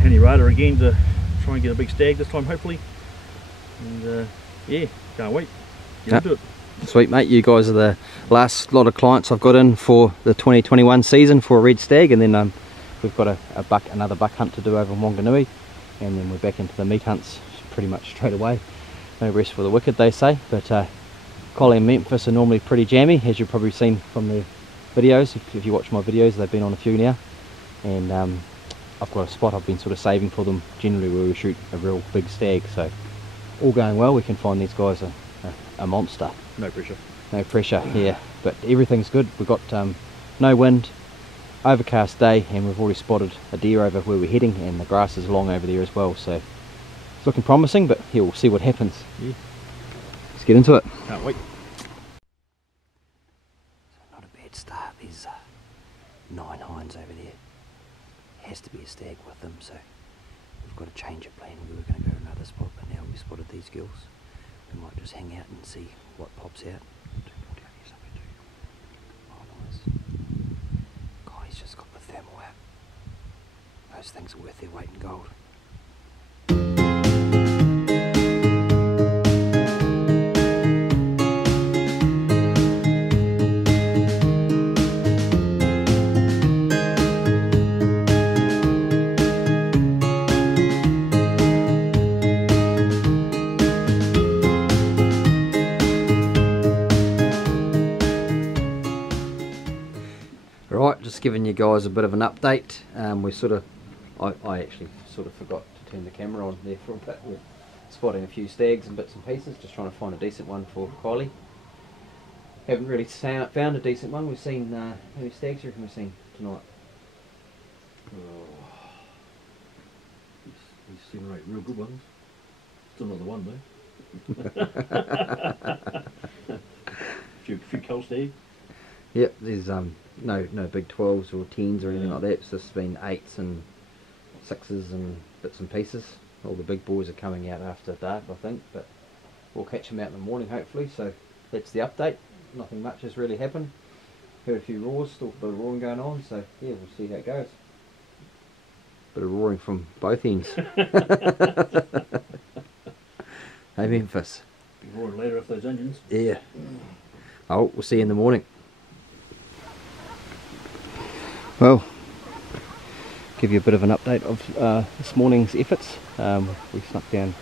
Henny Radar again to try and get a big stag this time, hopefully. And yeah, can't wait. Get into it. Sweet, mate. You guys are the last lot of clients I've got in for the 2021 season for a red stag, and then we've got another buck hunt to do over in Wanganui, and then we're back into the meat hunts pretty much straight away. No rest for the wicked, they say. But Collie and Memphis are normally pretty jammy, as you've probably seen from the videos. If you watch my videos, they've been on a few now, and I've got a spot I've been sort of saving for them generally where we shoot a real big stag. So all going well, we can find these guys a monster. No pressure. No pressure, yeah. But everything's good. We've got no wind, overcast day, and we've already spotted a deer over where we're heading, and the grass is long over there as well. So it's looking promising, but yeah, we'll see what happens. Yeah. Let's get into it. Can't wait. Not a bad start. There's 9 hinds over there. Has to be a stag with them, so we've got to change of plan. We were going to go to another spot, but now we've spotted these girls. We might just hang out and see what pops out. Oh, nice. God, he's just got the thermal out. Those things are worth their weight in gold. Right, just giving you guys a bit of an update. I actually sort of forgot to turn the camera on there for a bit. We're spotting a few stags and bits and pieces, just trying to find a decent one for Kylie. Haven't really found a decent one. We've seen, how many stags do you reckon we've seen tonight? He's 7 or 8 real good ones. Still not the one though. few cold stags. Yep, there's no big 12s or 10s or anything like that. It's just been 8s and 6s and bits and pieces. All the big boys are coming out after dark, I think, but we'll catch them out in the morning hopefully. So that's the update. Nothing much has really happened. Heard a few roars, still a bit of roaring going on, so yeah, we'll see how it goes. Bit of roaring from both ends. Hey Memphis. Be roaring later off those engines. Yeah. Oh, we'll see you in the morning. Well, give you a bit of an update of this morning's efforts. We snuck down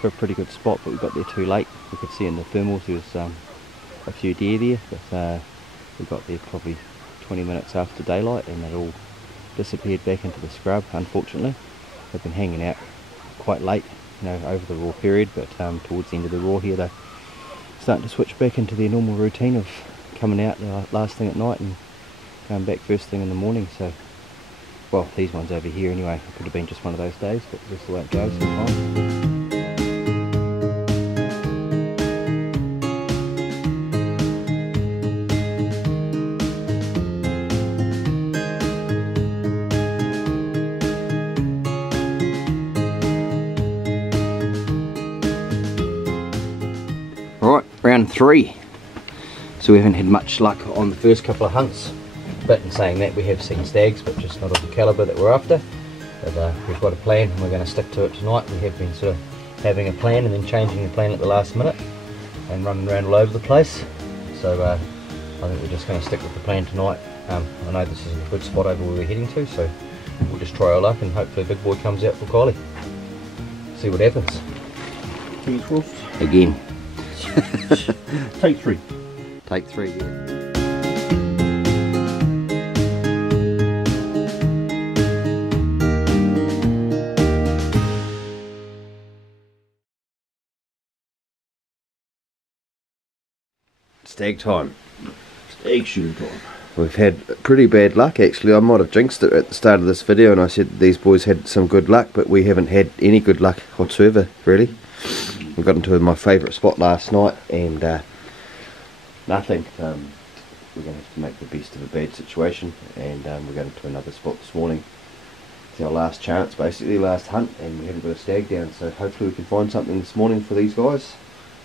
to a pretty good spot, but we got there too late. We could see in the thermals there was a few deer there, but we got there probably 20 minutes after daylight, and it all disappeared back into the scrub, unfortunately. They've been hanging out quite late, over the raw period, but towards the end of the raw here they're starting to switch back into their normal routine of coming out last thing at night and going back first thing in the morning. So, well, these ones over here anyway, it could have been just one of those days, but just the way it goes sometimes. Right, round 3. So we haven't had much luck on the first couple of hunts. But in saying that, we have seen stags, but just not of the calibre that we're after. But we've got a plan, and we're going to stick to it tonight. We have been sort of having a plan and then changing the plan at the last minute and running around all over the place. So I think we're just going to stick with the plan tonight. I know this is a good spot over where we're heading to, so we'll just try our luck and hopefully a big boy comes out for Kylie. See what happens. Fingers crossed. Again. Take 3. Take 3, yeah. Stag time. Stag shooting time. We've had pretty bad luck actually. I might have jinxed it at the start of this video and I said these boys had some good luck, but we haven't had any good luck whatsoever really. We got into my favourite spot last night and nothing. We're going to have to make the best of a bad situation, and we're going to another spot this morning. It's our last chance basically, last hunt, and we haven't got a stag down, so hopefully we can find something this morning for these guys.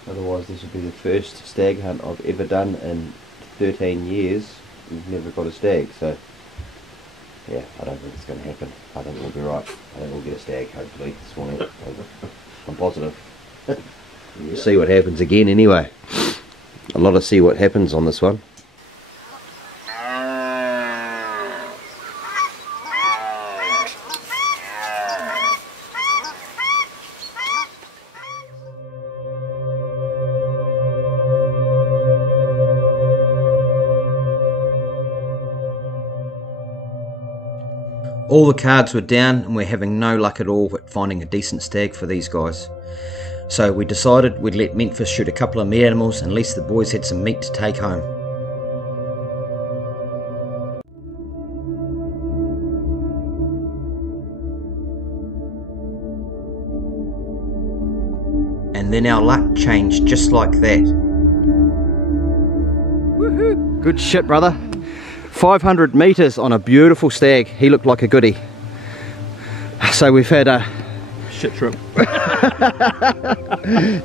Otherwise this will be the first stag hunt I've ever done in 13 years. We've never got a stag, so yeah, I don't think it's going to happen. I think we'll be right. I think we'll get a stag hopefully this morning. I'm positive. We'll see what happens again anyway. A lot of see what happens on this one. All the cards were down and we're having no luck at all at finding a decent stag for these guys. So we decided we'd let Memphis shoot a couple of meat animals and at least the boys had some meat to take home. And then our luck changed just like that. Woohoo! Good shit, brother. 500 metres on a beautiful stag. He looked like a goodie. So we've had a shit trip.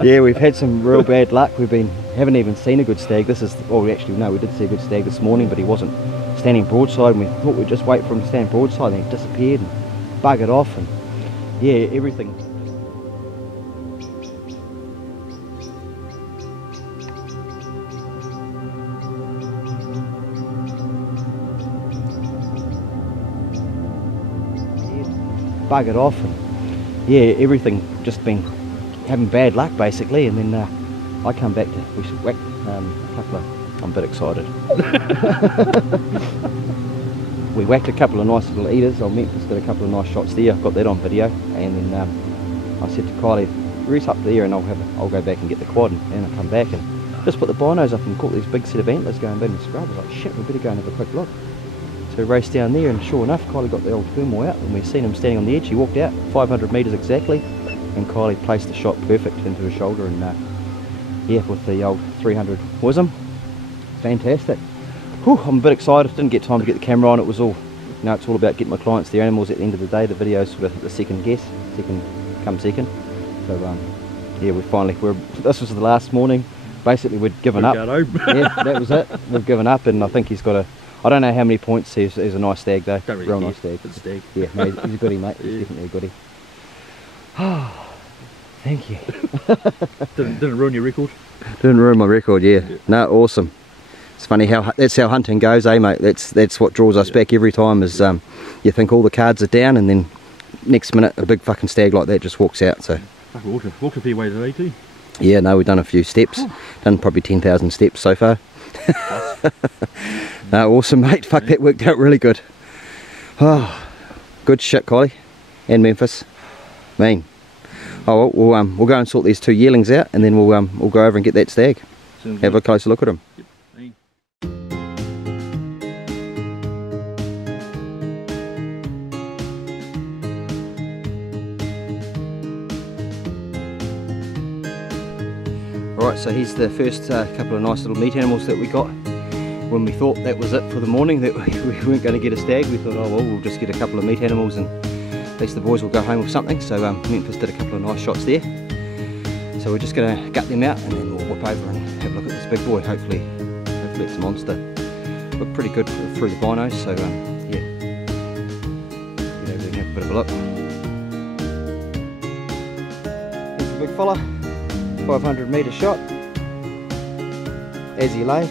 Yeah, we've had some real bad luck. Haven't even seen a good stag. This is, well, actually no, we did see a good stag this morning, but he wasn't standing broadside, and we thought we'd just wait for him to stand broadside, and he disappeared and buggered off, and yeah, everything. Buggered off, and yeah, everything just been having bad luck basically. And then I come back to, we whacked a couple of, I'm a bit excited. We whacked a couple of nice little eaters. Memphis did a couple of nice shots there. I've got that on video. And then I said to Kylie, race up there and I'll go back and get the quad. And I come back and just put the binos up and caught these big set of antlers going in the scrub. I was like, shit, we better go and have a quick look. So we raced down there, and sure enough, Kylie got the old thermal out, and we seen him standing on the edge. He walked out 500 metres exactly, and Kylie placed the shot perfect into his shoulder, and yeah, with the old 300 wisdom. Fantastic. Whew, I'm a bit excited. Didn't get time to get the camera on. It was all, you know, it's all about getting my clients their animals at the end of the day. The video's sort of the second guess, second. So yeah, this was the last morning. Basically, we'd given up. Yeah, that was it. We've given up, and I think he's got I don't know how many points. He's a nice stag though. Don't really real care. Nice stag. It's a stag. Yeah, no, he's a goodie, mate. He's definitely a goodie. Oh, thank you. Didn't ruin your record. Didn't ruin my record. Yeah. No, awesome. It's funny how that's how hunting goes, eh, mate? That's what draws us back every time. Is you think all the cards are down, and then next minute a big fucking stag like that just walks out. So. Walked a fair way today too. Yeah, no, we've done a few steps. Done probably 10,000 steps so far. No, awesome, mate. Fuck, that worked out really good. Oh, good shit, Kylie and Memphis. Mean. Oh, well, we'll go and sort these two yearlings out, and then we'll go over and get that stag. Have a closer look at him. Yep. Alright, so here's the first couple of nice little meat animals that we got. When we thought that was it for the morning, that we weren't going to get a stag, we thought, oh well, we'll just get a couple of meat animals and at least the boys will go home with something. So Memphis did a couple of nice shots there. So we're just going to gut them out, and then we'll whip over and have a look at this big boy. Hopefully it's a monster. Looked pretty good through the binos, so yeah. Get over there and have a bit of a look. Here's the big fella. 500 metre shot, as he lay.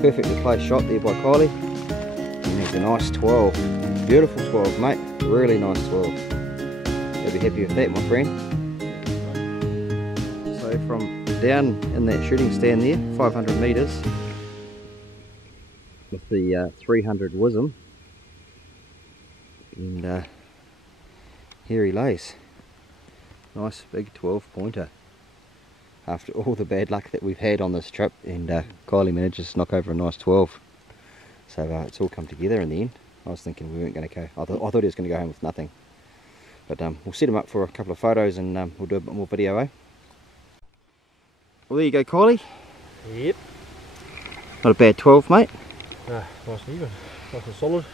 Perfectly placed shot there by Kylie, and he's a nice 12, beautiful 12, mate, really nice 12. You'll be happy with that, my friend. So from down in that shooting stand there, 500 metres, with the 300 wisdom, and here he lays. Nice big 12 pointer. After all the bad luck that we've had on this trip, and Kylie manages to knock over a nice 12. So it's all come together in the end. I was thinking we weren't going to go, I thought he was going to go home with nothing. But we'll set him up for a couple of photos, and we'll do a bit more video, eh? Well, there you go, Kylie. Yep. Not a bad 12, mate. Nice and even, nice and solid.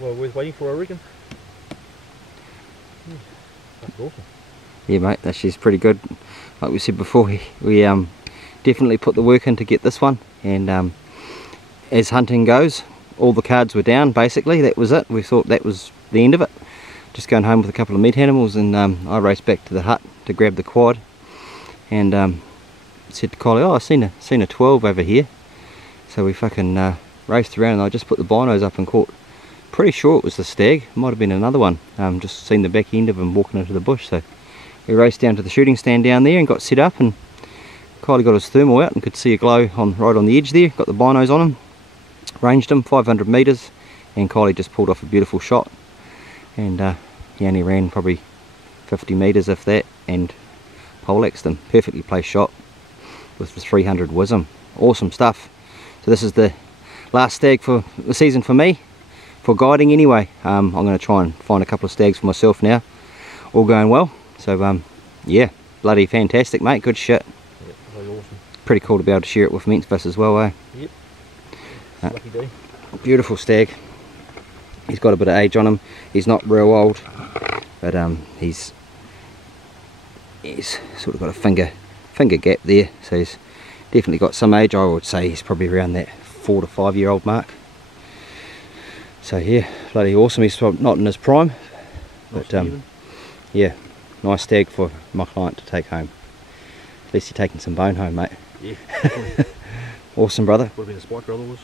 Well worth waiting for, I reckon. That's awesome. Yeah, mate, she's pretty good. Like we said before, we definitely put the work in to get this one, and as hunting goes, all the cards were down basically. That was it. We thought that was the end of it. Just going home with a couple of meat animals, and I raced back to the hut to grab the quad, and said to Kylie, oh, I seen a 12 over here. So we fucking raced around, and I just put the binos up and caught, pretty sure it was the stag, might have been another one, just seen the back end of him walking into the bush. So we raced down to the shooting stand down there and got set up, and Kylie got his thermal out and could see a glow right on the edge there. Got the binos on him, ranged him 500 metres, and Kylie just pulled off a beautiful shot, and he only ran probably 50 metres if that, and poleaxed him. Perfectly placed shot with the 300 wisdom. Awesome stuff. So this is the last stag for the season for me, for guiding anyway. I'm going to try and find a couple of stags for myself now, all going well. So yeah, bloody fantastic, mate. Good shit. Yep, really awesome. Pretty cool to be able to share it with Memphis as well, eh? Yep. Lucky day. Beautiful stag. He's got a bit of age on him. He's not real old, but he's sort of got a finger gap there, so he's definitely got some age. I would say he's probably around that 4 to 5 year old mark. So yeah, bloody awesome. He's not in his prime, but yeah, nice stag for my client to take home. At least you're taking some bone home, mate. Yeah. Awesome, brother. Would have been a spike brother was.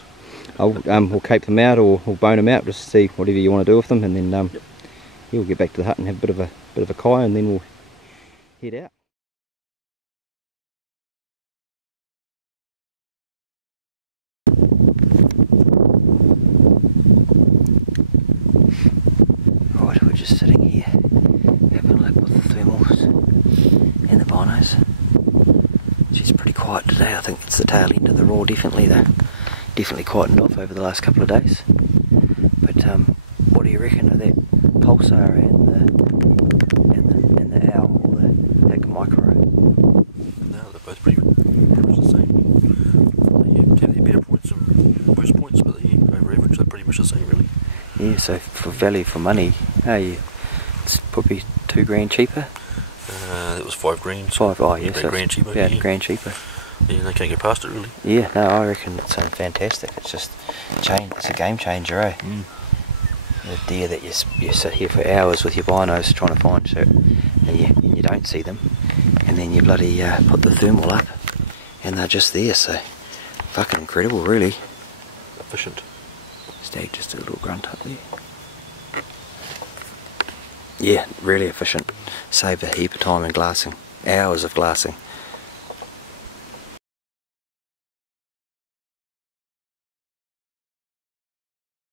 We'll cape them out, or we'll bone them out, just to see whatever you want to do with them, and then yep. We'll get back to the hut and have a bit of a kai, and then we'll head out. Right, we're just sitting here having a look with the thermals and the binos. She's pretty quiet today. I think it's the tail end of the raw, definitely. They're definitely quietened off over the last couple of days. But what do you reckon of that pulsar and the owl, or that micro? No, they're both pretty much the same. They tend to be better points and worse points, but over average they're pretty much the same, really. Yeah, so for value for money, it's probably $2 cheaper. That was $5 grand. Oh yeah, so $8 cheaper. Yeah, $1 cheaper. Yeah, they can't get past it, really. Yeah, no, I reckon it's fantastic. It's just it's a game changer, eh? Mm. The deer that you sit here for hours with your binos trying to find shit, and you don't see them, and then you bloody put the thermal up, and they're just there. So fucking incredible, really. Efficient. Stag just a little grunt up there. Yeah, really efficient. Saved a heap of time in glassing. Hours of glassing.